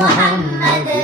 മുഹമ്മദ്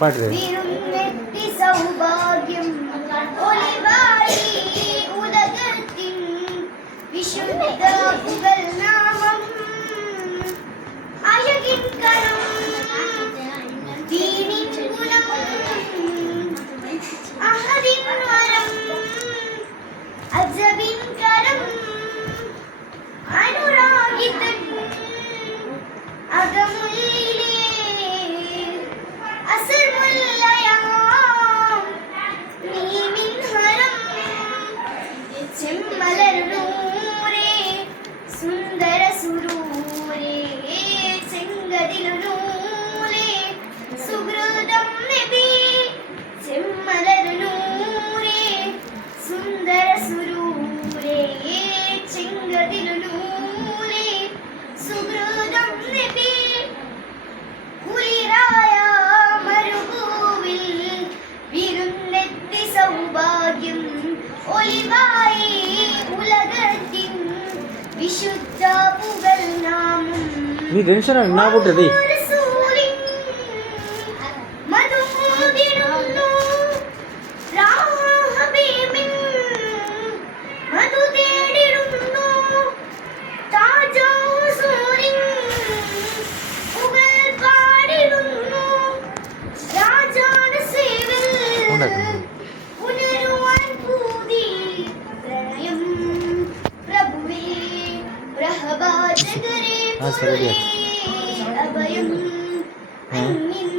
പാട്ട് സൗഭാഗ്യം ഒളിവായി ഉലകത്തിൻ വിശുദ്ധ പുകഴ് നാമം അഴകിൻ കരം ദീനിൻ ഗുണം അഹദിൻ വരം അജബിൻ കരം അനുരാഗിതൻ അകമുള്ളിലെ അസർമുല്ലയാം നീമിൻ ഹരം ചെമ്മലരുനൂരേ സുന്ദര സുരൂരേ ചെങ്കതിലുനൂരേ സുഹൃദം നബി ചെമ്മലരുനൂരേ സുന്ദര സുരൂരേ ചെങ്കതിലുനൂരേ സുഹൃദം നബി കുളിരായ മരുഭൂവിൽ വിരുന്നെത്തി സൗഭാഗ്യം ഒളിവായി ഉലകത്തിൻ വിശുദ്ധ പുകഴ് നാമം നീ ടെൻഷൻ ഉണ്ടാവട്ടെ റസൂലിൻ മധുദിടുന്നു ഹബീബിൻ മധു തേടിടുന്നു താജ ഹുസൂരിൻ പുകഴ് പാടിടുന്നു രാജാന സേവൽ ഉണരുവാൻ പൂതി പ്രണയം പ്രഭുവേ പ്രഹഭാജകരേ അഭയം അന്നിൻ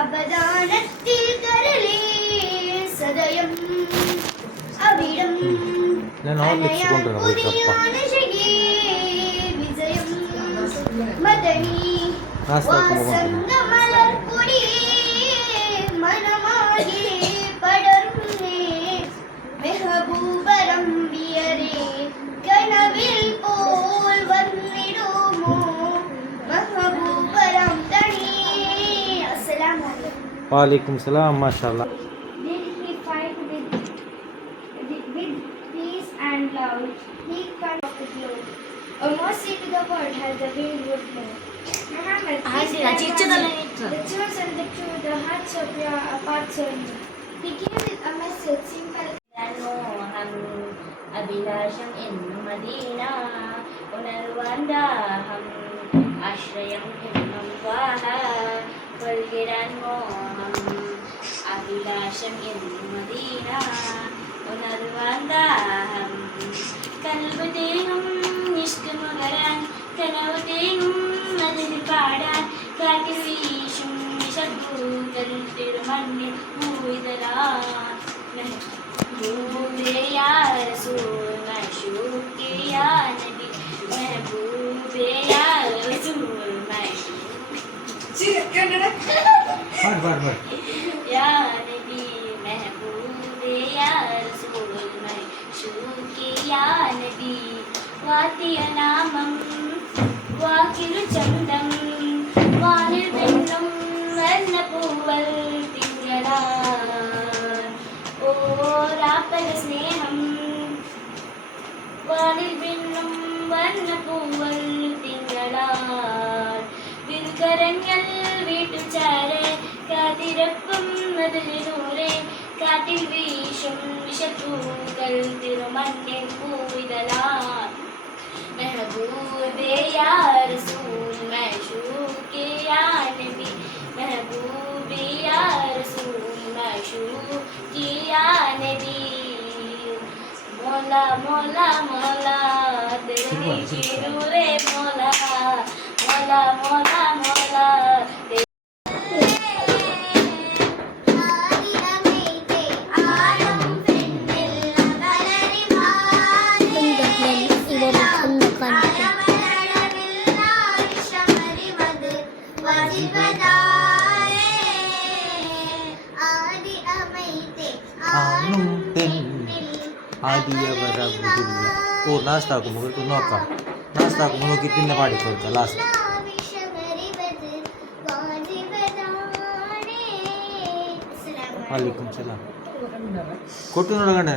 അപദാനത്തിൽ കരളേ സദയം അവിടം വിജയം മദനി മനമാകെ പടർന്നേ മെഹബൂബരം വിയരേ കനവിൽ പോൽ വന്നിടുമോ മെഹബൂബരം തണി. അസ്സലാമു അലൈക്കും. വാലൈക്കും സലാം. മാഷാഅല്ലാ. Did he fight with peace and love? He comes of the globe. A mercy to the world has the wind would blow. Muhammad, peace and love, the chosen, the true, the hearts of your parts of you. He gave it a message simple. അഭിലാഷം എന്നും Medina ഉണർവാൻ ദാഹം ആശ്രയം എന്നും വാഹ കൊൽകിടാൻ മോഹം അഭിലാഷം എന്നും Medina ഉണർവാൻ ദാഹം കൽബ് തേങ്ങും ഇഷ്ക് നുകരാൻ കനവ് തേങ്ങും അതിൽ പാടാൻ കാറ്റിൽ വീശും വിഷപ്പൂക്കൾ തിരുമണ്ണിൽ പൂവിതലാൻ महबूबे या रसूल मशूके या नबी महबूबे या रसूल या नबी महबूबे या रसूल मशूके या नबी वातिय नामം വാക്കിലു ചന്തം വാനിൽ വെള്ളം വർണ്ണ പൂവൽ തിങ്കളാ ഓരാപ്പല സ്നേഹം വാനിൽ വിണ്ണും വർണ്ണ പൂവൽ തിങ്കളാൽ വിരുകരങ്ങൾ വീട്ടുചാരെ കാതിരപ്പും മതിലൂരെ കാറ്റിൽ വീശും വിഷപ്പൂക്കൾ തിരുമണ്ണിൽ പൂവിതലാൽ മെഹബൂബേ യാ റസൂൽ മശൂഖേ യാ നബി മെഹബൂബേ യാ റസൂൽ मशूक़ी या नबी मौला मौला मौला तेरे की नूरे मौला मौला मौला मौला ഓ നാസ്താക്കുമ്പോൾ നോക്കാം. നാസ്താക്കുമ്പോൾ നോക്കി പിന്നെ പാടിക്കൊടുക്കാം ലാസ്റ്റ്. വാലിക്കും സലാം. കൊട്ടുന്നോട് കണ്ടേ